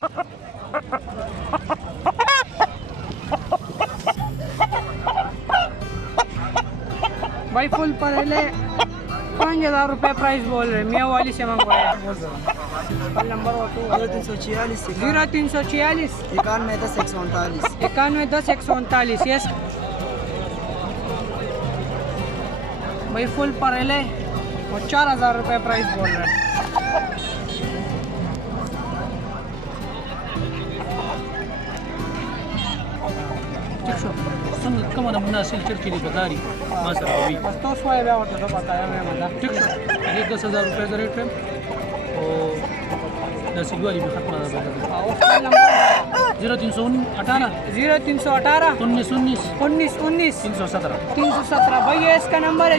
भाई फुल पहले 5000 रुपये प्राइस बोल रहे, मियाँ वाली से मंगवाया। नंबर 0346 0346 91 10 139 91 10 139। यस भाई फुल पहले और 4000 रुपये प्राइस बोल रहे हैं। संगत कम ना मुनासिब चिड़चिड़ी बता रही बस अभी बस तो सोए हुआ होता तो बताया मैं मतलब। ठीक है ये 10,000 रुपये का रेट है और 10 वाली भी खत्म नंबर 0318 0318 19 19 19 317 317। भाई ये इसका नंबर है,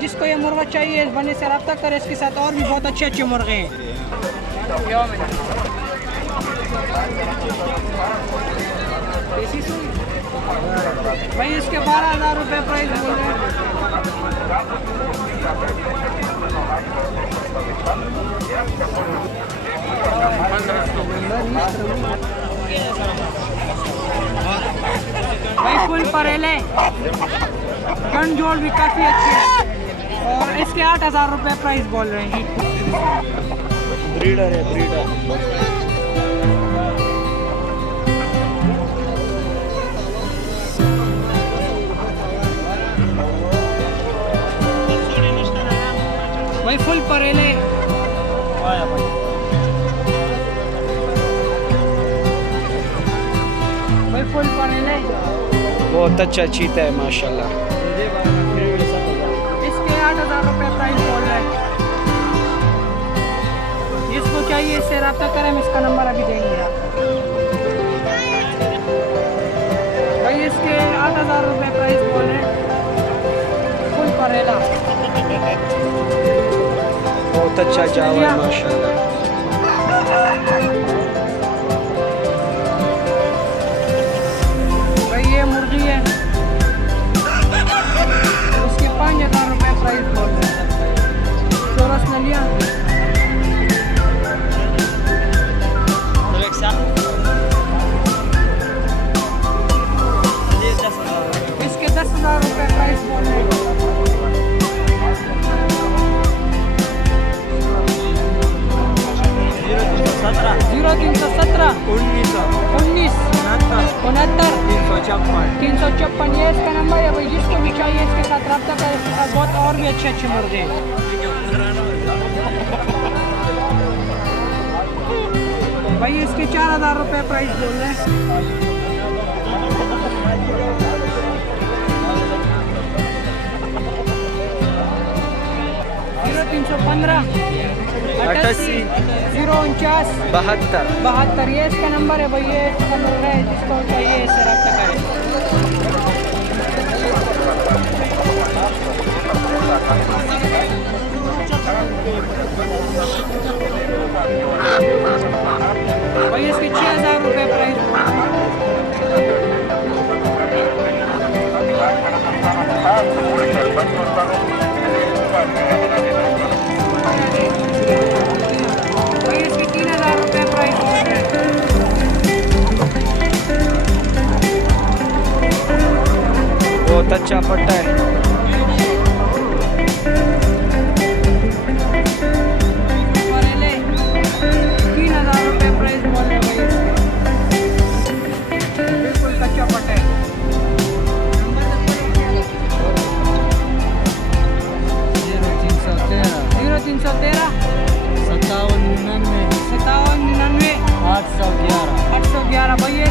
जिसको ये मुर्गा चाहिए इस बंदे से रब्ता करे। इसके साथ और भी बहुत अच्छे अच्छे मुर्गे हैं। भाई इसके 12,000 रुपये प्राइस बोल रहे हैं। भाई फुल परेले गन जोड़ भी काफ़ी अच्छी है और इसके 8,000 रुपये प्राइस बोल रहे हैं। ब्रीडर है ब्रीडर। भाई फुल परेले भाई फुल परेले बहुत अच्छा चीता है माशाल्लाह। इसके 8,000 रुपये प्राइस बोल रहे हैं। जिसको चाहिए इससे रब्ता करें, हम इसका नंबर अभी देंगे आपको। भाई इसके 8,000 रुपये प्राइस बोल रहे हैं। फुल परेला बहुत अच्छा चावल माशाल्लाह। भाई ये मुर्गी है, उसके 5,000 रुपये प्राइस बोल रहे हैं। चौरस नलिया इसके 10,000 रुपये प्राइस बोल रहे हैं। 0317 19 69 356। ये इसका नंबर है भाई, जिसको भी चाहिए इसके साथ रब्ता करें। इसके साथ बहुत और भी अच्छे अच्छे मुर्गे हैं। भाई इसके 4,000 रुपये प्राइस बोल रहे हैं। 0315 88 049 72। ये इसका नंबर है भाई, ये इसका मुर्गा है, जिसको चाहिए इससे रब्ता करें। भाई इसके 6,000 रुपये प्राइस। भाई इसके 3,000 रुपये प्राइस हो गए। बहुत अच्छा पट्टा है। पहले 3,000 रुपये प्राइस बोल रहे भाई। बिल्कुल कच्चा पट्टा है। 0313 57 99 811। भाई ये